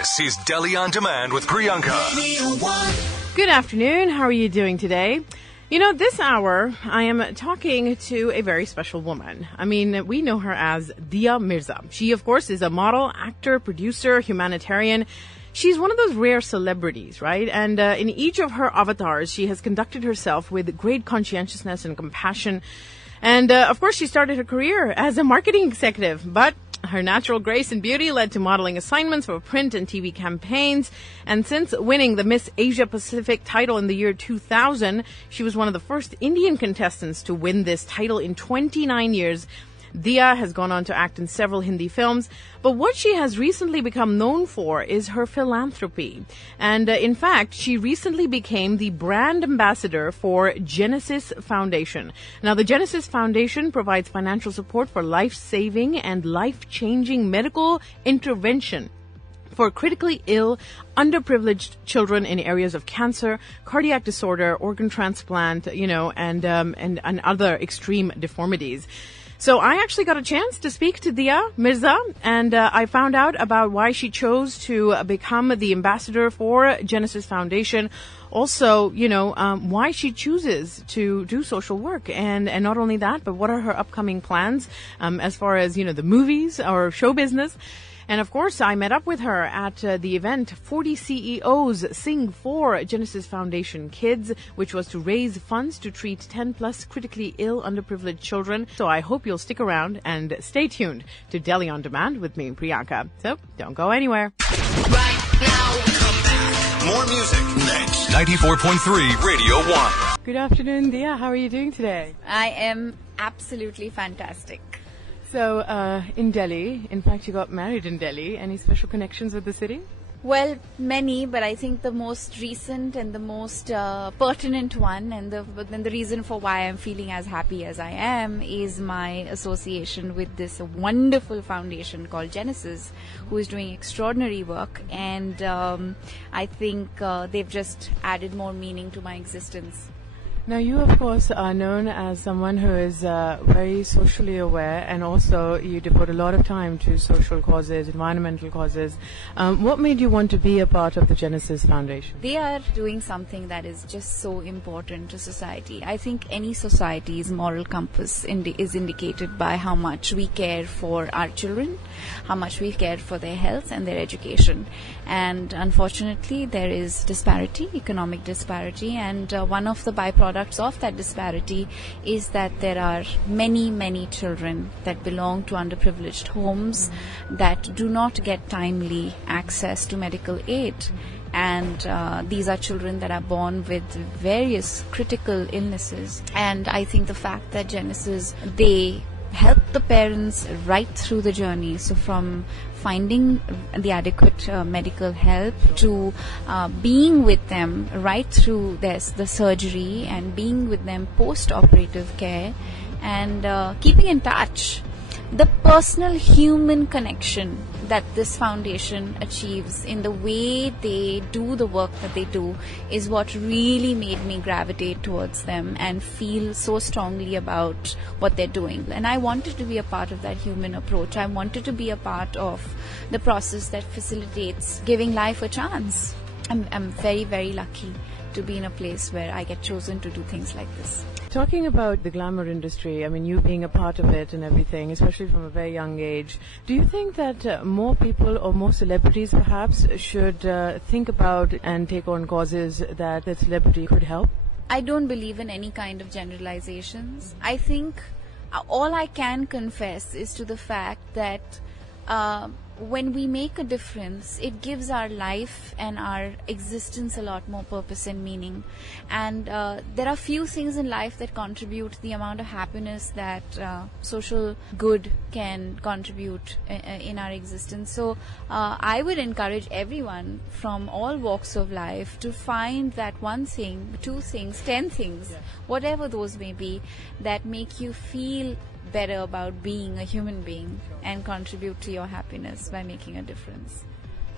This is Delhi On Demand with Priyanka. Good afternoon. How are you doing today? You know, this hour, I am talking to a very special woman. I mean, we know her as Diya Mirza. She, of course, is a model, actor, producer, humanitarian. She's one of those rare celebrities, right? And in each of her avatars, she has conducted herself with great conscientiousness and compassion. And, of course, she started her career as a marketing executive, but her natural grace and beauty led to modeling assignments for print and TV campaigns. And since winning the Miss Asia Pacific title in the year 2000, she was one of the first Indian contestants to win this title in 29 years. Diya has gone on to act in several Hindi films, but what she has recently become known for is her philanthropy. And in fact, she recently became the brand ambassador for Genesis Foundation. Now, the Genesis Foundation provides financial support for life-saving and life-changing medical intervention for critically ill, underprivileged children in areas of cancer, cardiac disorder, organ transplant, and other extreme deformities. So I actually got a chance to speak to Diya Mirza, and I found out about why she chose to become the ambassador for Genesis Foundation. Also, why she chooses to do social work. And not only that, but what are her upcoming plans as far as, the movies or show business. And of course, I met up with her at the event 40 CEOs Sing for Genesis Foundation Kids, which was to raise funds to treat 10 plus critically ill, underprivileged children. So I hope you'll stick around and stay tuned to Delhi On Demand with me, Priyanka. So don't go anywhere. Right now, come back. More music next. 94.3 Radio 1. Good afternoon, Diya. How are you doing today? I am absolutely fantastic. So, in Delhi, in fact, you got married in Delhi. Any special connections with the city? Well, many, but I think the most recent and the most pertinent one, and the reason for why I'm feeling as happy as I am, is my association with this wonderful foundation called Genesis, who is doing extraordinary work, and I think they've just added more meaning to my existence. Now, you, of course, are known as someone who is very socially aware, and also you devote a lot of time to social causes, environmental causes. What made you want to be a part of the Genesis Foundation? They are doing something that is just so important to society. I think any society's moral compass is indicated by how much we care for our children, how much we care for their health and their education. And unfortunately, there is disparity, economic disparity, and one of the byproducts of that disparity is that there are many, many children that belong to underprivileged homes that do not get timely access to medical aid. And these are children that are born with various critical illnesses. And I think the fact that Genesis, they help the parents right through the journey. So from finding the adequate medical help to being with them right through the surgery, and being with them post-operative care, and keeping in touch. The personal human connection that this foundation achieves in the way they do the work that they do is what really made me gravitate towards them and feel so strongly about what they're doing. And I wanted to be a part of that human approach. I wanted to be a part of the process that facilitates giving life a chance. I'm very, very lucky to be in a place where I get chosen to do things like this. Talking about the glamour industry, I mean, you being a part of it and everything, especially from a very young age, do you think that more people or more celebrities perhaps should think about and take on causes that the celebrity could help? I don't believe in any kind of generalizations. I think all I can confess is to the fact that when we make a difference, it gives our life and our existence a lot more purpose and meaning. And there are few things in life that contribute the amount of happiness that social good can contribute in our existence. So I would encourage everyone from all walks of life to find that one thing, 2 things, 10 things, whatever those may be, that make you feel better about being a human being and contribute to your happiness by making a difference.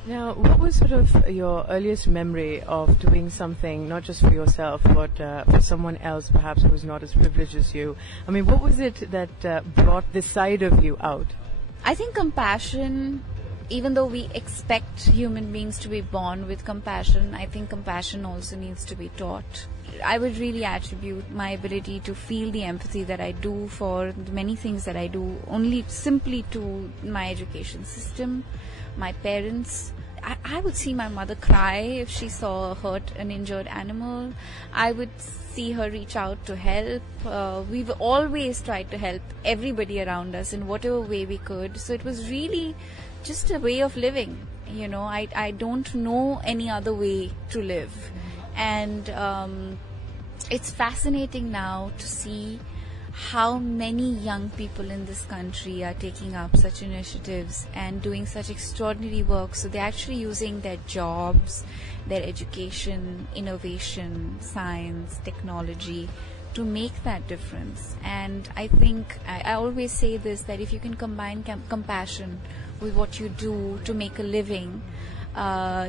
Now, what was sort of your earliest memory of doing something, not just for yourself, but for someone else perhaps who was not as privileged as you? I mean, what was it that brought this side of you out? I think compassion even though we expect human beings to be born with compassion, I think compassion also needs to be taught. I would really attribute my ability to feel the empathy that I do for the many things that I do only simply to my education system, my parents. I would see my mother cry if she saw a hurt and injured animal. I would see her reach out to help. We've always tried to help everybody around us in whatever way we could. So it was really just a way of living. You know, I don't know any other way to live. And it's fascinating now to see how many young people in this country are taking up such initiatives and doing such extraordinary work. So they're actually using their jobs, their education, innovation, science, technology to make that difference. And I think I always say this, that if you can combine compassion with what you do to make a living,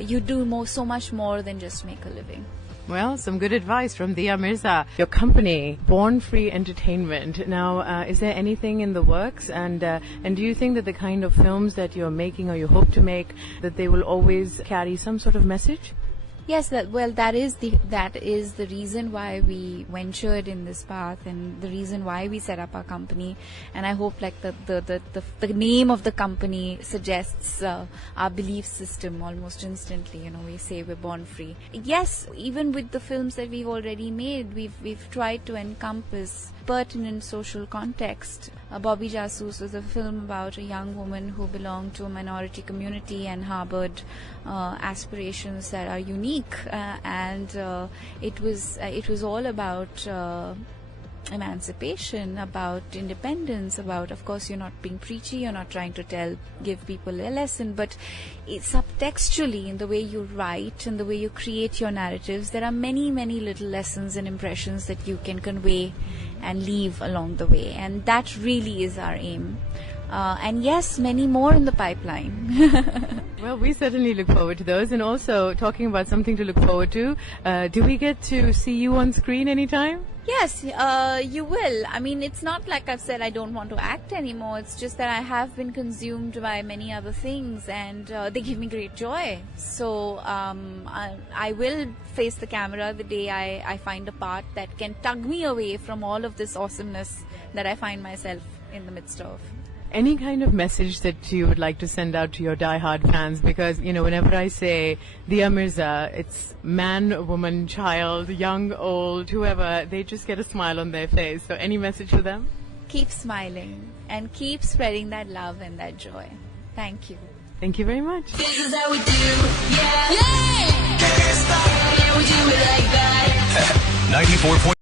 you do so much more than just make a living. Well, some good advice from Diya Mirza. Your company, Born Free Entertainment. Now, is there anything in the works? And do you think that the kind of films that you're making or you hope to make, that they will always carry some sort of message? Yes, that is the reason why we ventured in this path, and the reason why we set up our company. And I hope like the name of the company suggests our belief system almost instantly. You know, we say we're born free. Yes, even with the films that we've already made, we've tried to encompass pertinent social context. Bobby Jasoos was a film about a young woman who belonged to a minority community and harbored aspirations that are unique, and it was all about emancipation, about independence, about, of course, you're not being preachy, you're not trying to give people a lesson, but subtextually, in the way you write and the way you create your narratives, there are many, many little lessons and impressions that you can convey and leave along the way, and that really is our aim. And yes, many more in the pipeline. Well, we certainly look forward to those. And also, talking about something to look forward to, do we get to see you on screen anytime? Yes, you will. I mean, it's not like I've said I don't want to act anymore. It's just that I have been consumed by many other things, and they give me great joy. So I will face the camera the day I find a part that can tug me away from all of this awesomeness that I find myself in the midst of. Any kind of message that you would like to send out to your diehard fans? Because, you know, whenever I say Diya Mirza, it's man, woman, child, young, old, whoever, they just get a smile on their face. So any message for them? Keep smiling and keep spreading that love and that joy. Thank you. Thank you very much. This is how we do, yeah. Yeah! Can't stop, yeah, we do it like that. 94.